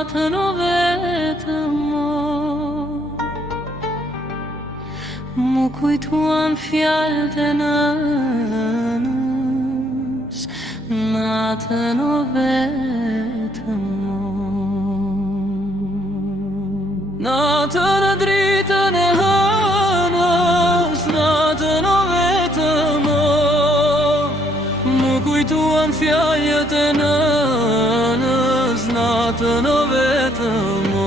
natën o vetëm mu kujtuan fjalët e nënës, natën o vetëm natën e dritën e hënës, natën o vetëm mu kujtuan fjalët e nënës, natën o vetëm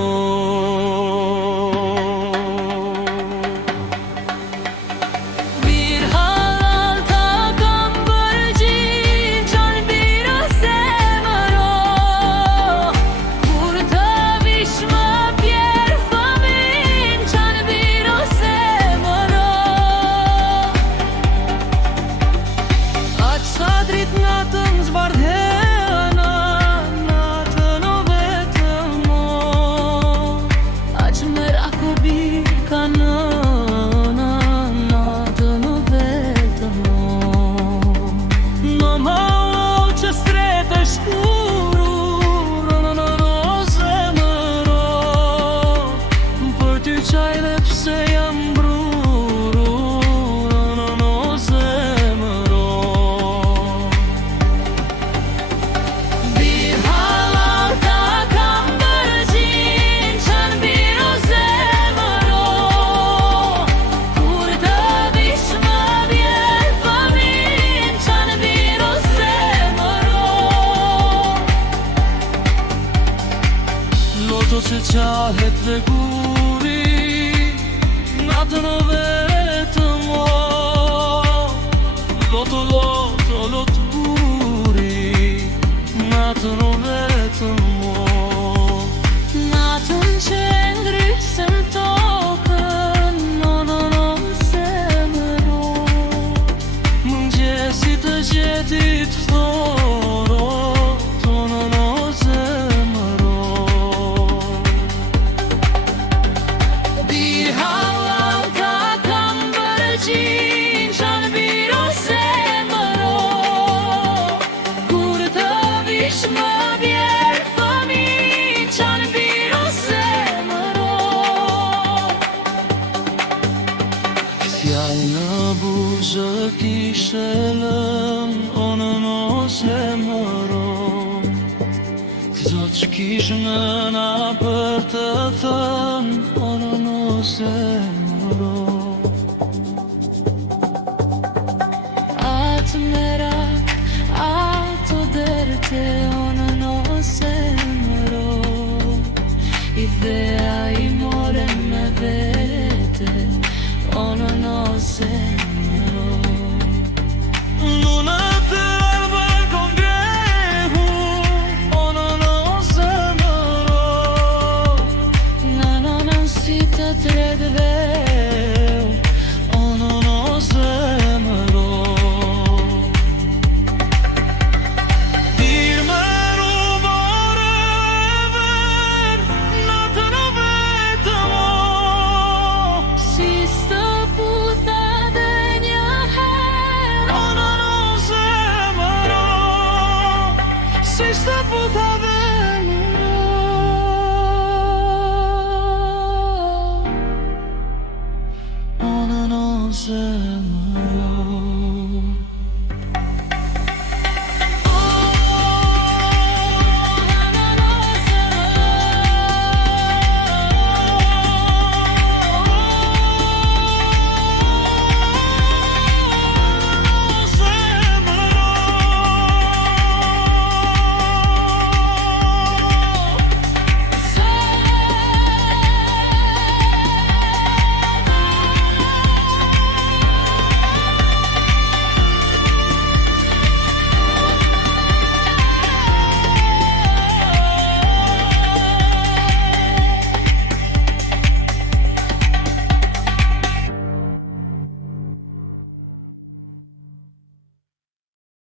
që qahet dhe guri, natën o vetëm loto, loto, loto guri, natën o vetëm natën që ngrisëm tokën, no zemëro, mëngjesi të gjetit thoro, no zemëro. Fjallë në buzë kishe lën, o në zemëro, zot që kish nëna për të thënë, o në zemëro.